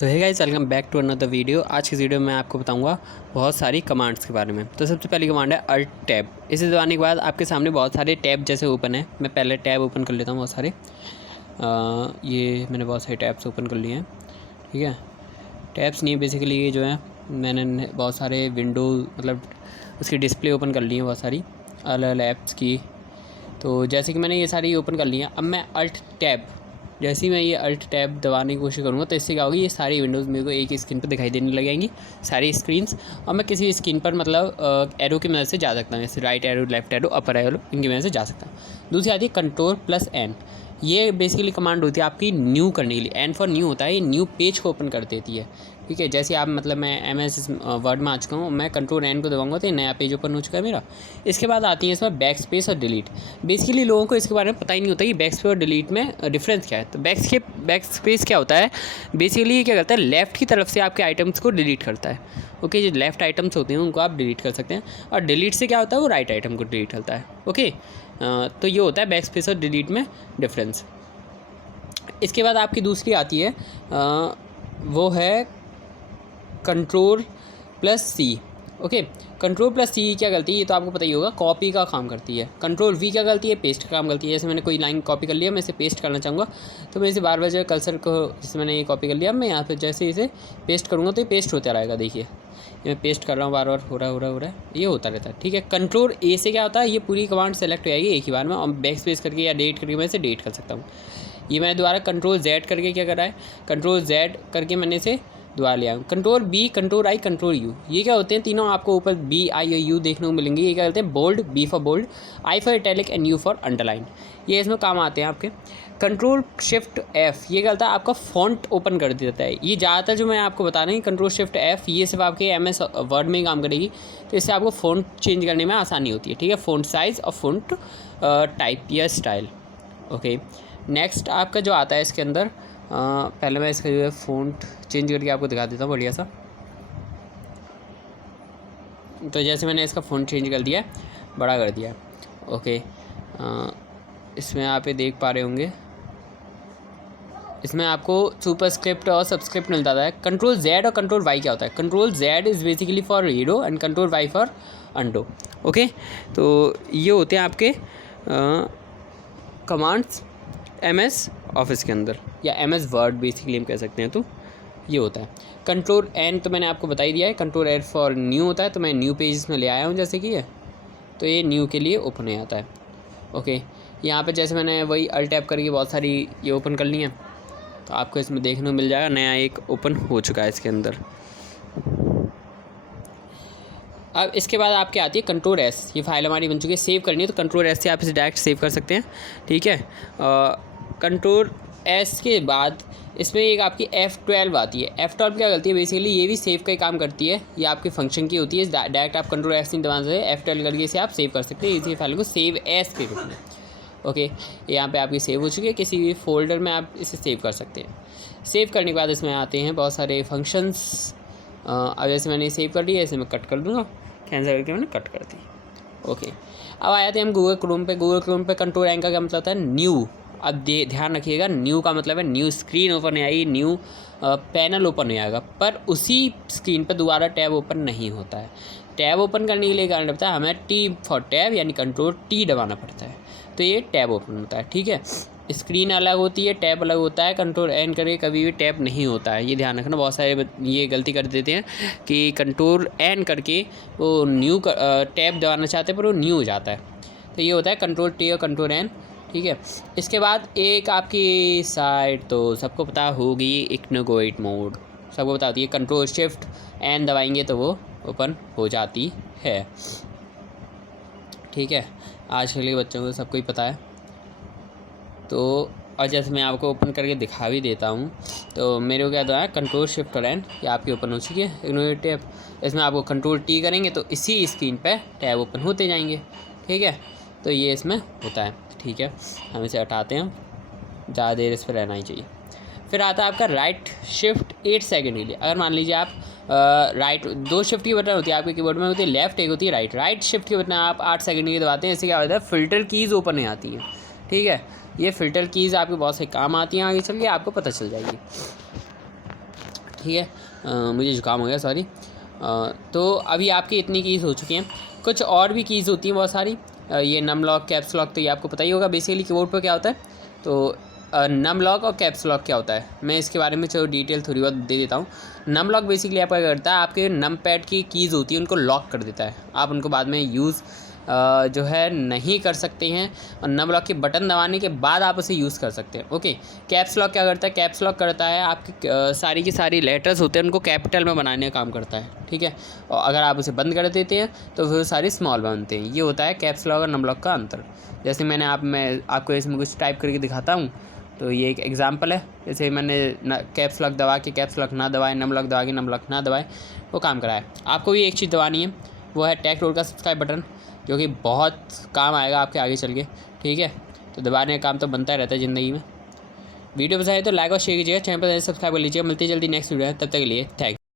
तो है guys, welcome back to another video. आज की वीडियो में मैं आपको बताऊंगा बहुत सारी कमांड्स के बारे में। तो सबसे पहली कमांड है अल्ट टैब। इसे दबाने के बाद आपके सामने बहुत सारे टैब जैसे ओपन है। मैं पहले टैब ओपन कर लेता हूँ बहुत सारे। ये मैंने बहुत सारे टैब्स ओपन कर लिए हैं। ठीक है, टैब्स नहीं, बेसिकली ये जो है मैंने बहुत सारे विंडो मतलब उसकी डिस्प्ले ओपन कर ली है बहुत सारी अलग अलग ऐप्स की। तो जैसे कि मैंने ये सारी ओपन कर ली हैं, अब मैं अल्ट टैब, जैसे ही मैं ये अल्ट टैब दबाने की कोशिश करूँगा तो इससे क्या होगा, ये सारी विंडोज़ मेरे को एक ही स्क्रीन पर दिखाई देने लगेंगी, सारी स्क्रीन्स। और मैं किसी स्क्रीन पर मतलब एरो की मदद से जा सकता हूँ, जैसे राइट एरो, लेफ्ट एरो, अपर एरो, इनकी मदद से जा सकता हूँ। दूसरी आती है Ctrl+N। ये बेसिकली कमांड होती है आपकी न्यू करने के लिए। एन फॉर न्यू होता है, ये न्यू पेज को ओपन कर देती है। ठीक है, जैसे आप मतलब मैं MS वर्ड में आ चुका हूँ, मैं Ctrl+N को दबाऊंगा तो ये नया पेज ओपन हो चुका है मेरा। इसके बाद आती है इसमें बैक स्पेस और डिलीट। बेसिकली लोगों को इसके बारे में पता ही नहीं होता कि बैक स्पेस और डिलीट में डिफरेंस क्या है। तो बैक स्पेस क्या होता है, बेसिकली ये क्या करता है, लेफ़्ट की तरफ से आपके आइटम्स को डिलीट करता है। ओके, जो लेफ़्ट आइटम्स होते हैं उनको आप डिलीट कर सकते हैं। और डिलीट से क्या होता है, वो राइट आइटम को डिलीट करता है। ओके, तो ये होता है बैक स्पेस और डिलीट में डिफरेंस। इसके बाद आपकी दूसरी आती है वो है Ctrl+C। ओके, Ctrl+C क्या करती है, ये तो आपको पता ही होगा, कॉपी का काम करती है। Ctrl+V क्या करती है, पेस्ट का काम करती है। जैसे मैंने कोई लाइन कॉपी कर लिया, मैं इसे पेस्ट करना चाहूँगा तो मैं इसे बार बार जो कर्सर को, जैसे मैंने ये कॉपी कर लिया, मैं यहाँ पे जैसे इसे पेस्ट करूँगा तो ये पेस्ट होता रहेगा। देखिए ये मैं पेस्ट कर रहा हूँ, बार बार हो रहा है, ये होता रहता है। ठीक है, Ctrl+A से क्या होता है, ये पूरी कमांड सेलेक्ट हो जाएगी एक ही बार में, और बैक स्पेस करके या डिलीट करके मैं इसे डिलीट कर सकता हूँ। ये मैंने दोबारा Ctrl+Z करके क्या करा है, Ctrl+Z करके मैंने इसे दोबारा लिया। Ctrl+B, Ctrl+I, Ctrl+U, ये क्या होते हैं तीनों, आपको ऊपर B, I और U देखने को मिलेंगे। ये क्या होते हैं, bold, B for bold, I for italic and U for underline. ये इसमें काम आते हैं आपके। Ctrl+Shift+F ये क्या होता है, आपका फॉन्ट ओपन कर देता है। ये ज़्यादातर जो मैं आपको बता रहा हूँ Ctrl+Shift+F, ये सिर्फ आपके MS वर्ड में ही काम करेगी। तो इससे आपको फ़ॉन्ट चेंज करने में आसानी होती है। ठीक है, फ़ॉन्ट साइज़ और फ़ॉन्ट टाइप या स्टाइल। ओके, नेक्स्ट आपका जो आता है इसके अंदर, पहले मैं इसका जो है फ़ॉन्ट चेंज करके आपको दिखा देता हूँ बढ़िया सा। तो जैसे मैंने इसका फ़ॉन्ट चेंज कर दिया, बड़ा कर दिया। ओके, इसमें आप ये देख पा रहे होंगे, इसमें आपको सुपरस्क्रिप्ट और सबस्क्रिप्ट मिलता है। Ctrl+Z और Ctrl+Y क्या होता है, Ctrl+Z is basically for redo and Ctrl+Y for undo. Okay, तो ये होते हैं आपके कमांड्स MS ऑफिस के अंदर, या MS वर्ड बेसिकली हम कह सकते हैं। तो ये होता है। Ctrl+N तो मैंने आपको बता ही दिया है। Ctrl+L फॉर न्यू होता है, तो मैं न्यू पेज इसमें ले आया हूँ जैसे कि ये, तो ये न्यू के लिए ओपन हो जाता है। ओके, यहाँ पे जैसे मैंने वही अल्ट टैप करके बहुत सारी ये ओपन कर ली हैं, तो आपको इसमें देखने को मिल जाएगा नया एक ओपन हो चुका है इसके अंदर। अब इसके बाद आपके आती है Ctrl+S। ये फाइल हमारी बन चुकी है, सेव करनी है तो Ctrl+S से आप इसे डायरेक्ट सेव कर सकते हैं। ठीक है, Ctrl+S के बाद इसमें एक आपकी F12 आती है। F12 क्या करती है, बेसिकली ये भी सेव का ही काम करती है। ये आपके फंक्शन की होती है। डायरेक्ट आप Ctrl+S नहीं दबाने से F12 करके इसे आप सेव कर सकते हैं, इसी फाइल को सेव एस के रूप में। ओके, यहाँ पे आपकी सेव हो चुकी है, किसी भी फोल्डर में आप इसे सेव कर सकते हैं। सेव करने के बाद इसमें आते हैं बहुत सारे फंक्शंस। अब जैसे मैंने सेव कर लिया, इसे मैं कट कर दूँगा, कैंसिल करके मैंने कट कर दी। ओके, अब आए थे हम गूगल क्रोम पे। गूगल क्रोम पे Ctrl+N का क्या मतलब होता है, न्यू। अब ध्यान रखिएगा, न्यू का मतलब है न्यू स्क्रीन ओपन हो जाएगी, न्यू पैनल ओपन हो जाएगा, पर उसी स्क्रीन पर दोबारा टैब ओपन नहीं होता है। टैब ओपन करने के लिए कारण पता है, हमें T फॉर टैब यानी Ctrl+T दबाना पड़ता है, तो ये टैब ओपन होता है। ठीक है, स्क्रीन अलग होती है, टैब अलग होता है। Ctrl+N करके कभी भी टैब नहीं होता है, ये ध्यान रखना। बहुत सारे ये गलती कर देते हैं कि Ctrl+N करके वो न्यू टैब दबाना चाहते हैं पर वो न्यू हो जाता है। तो ये होता है Ctrl+T और Ctrl+N। ठीक है, इसके बाद एक आपकी साइड तो सबको पता होगी, इग्नोगोइट मोड सबको पता होती है। Ctrl+Shift+N दबाएंगे तो वो ओपन हो जाती है। ठीक है, आज के लिए बच्चों को सबको ही पता है। तो और जैसे मैं आपको ओपन करके दिखा भी देता हूँ, तो मेरे को क्या होता है, Ctrl+Shift+N ये आपकी ओपन हो चुकी है इग्नोगोइट टैब। इसमें आपको Ctrl+T करेंगे तो इसी स्क्रीन पे टैब ओपन होते जाएंगे। ठीक है, तो ये इसमें होता है। ठीक है, हम इसे हटाते हैं, ज़्यादा देर इस पर रहना ही चाहिए। फिर आता है आपका राइट शिफ्ट 8 सेकंड के लिए। अगर मान लीजिए आप राइट, दो शिफ्ट की बटन होती है आपके कीबोर्ड में, होती है लेफ्ट, एक होती है राइट। राइट शिफ्ट की बटन आप 8 सेकंड की दबाते हैं, इससे क्या होता है, फ़िल्टर कीज़ ओपन हो जाती हैं। ठीक है, ये फ़िल्टर कीज़ आपके बहुत से काम आती हैं, आगे चल के आपको पता चल जाएगी। ठीक है। मुझे जुकाम हो गया, सॉरी। तो अभी आपकी इतनी कीज़ हो चुकी हैं। कुछ और भी कीज़ होती हैं बहुत सारी। ये नम लॉक, कैप्स लॉक, तो ये आपको पता ही होगा बेसिकली कीबोर्ड पर क्या होता है। तो नम लॉक और कैप्स लॉक क्या होता है, मैं इसके बारे में चलो डिटेल थोड़ी बहुत दे देता हूँ। नम लॉक बेसिकली आपका क्या करता है, आपके नम पैड की कीज़ होती है उनको लॉक कर देता है, आप उनको बाद में यूज़ जो है नहीं कर सकते हैं, और नम लॉक के बटन दबाने के बाद आप उसे यूज़ कर सकते हैं। ओके। कैप्स लॉक क्या करता है, कैप्स लॉक करता है आपकी सारी की सारी लेटर्स होते हैं उनको कैपिटल में बनाने का काम करता है, ठीक है। और अगर आप उसे बंद कर देते हैं तो फिर सारी स्मॉल बनते हैं। ये होता है कैप्स लॉक और नम लॉक का अंतर। जैसे मैं आपको इसमें कुछ टाइप करके दिखाता हूँ, तो ये एक एग्जांपल है। जैसे मैंने कैप्स लॉक दबा के कैप्स लॉक ना दबाए, नम लॉक दबा के नम लॉक ना दबाए, वो काम कराए। आपको भी एक चीज़ दबानी है, वो है टेक रोड का सब्सक्राइब बटन, जो कि बहुत काम आएगा आपके आगे चल के, ठीक है। तो दबाने का काम तो बनता ही रहता है ज़िंदगी में। वीडियो पसंद आए तो लाइक और शेयर कीजिएगा, चैनल पर सब्सक्राइब कर लीजिएगा। मिलती है जल्दी नेक्स्ट वीडियो, तब तक के लिए थैंक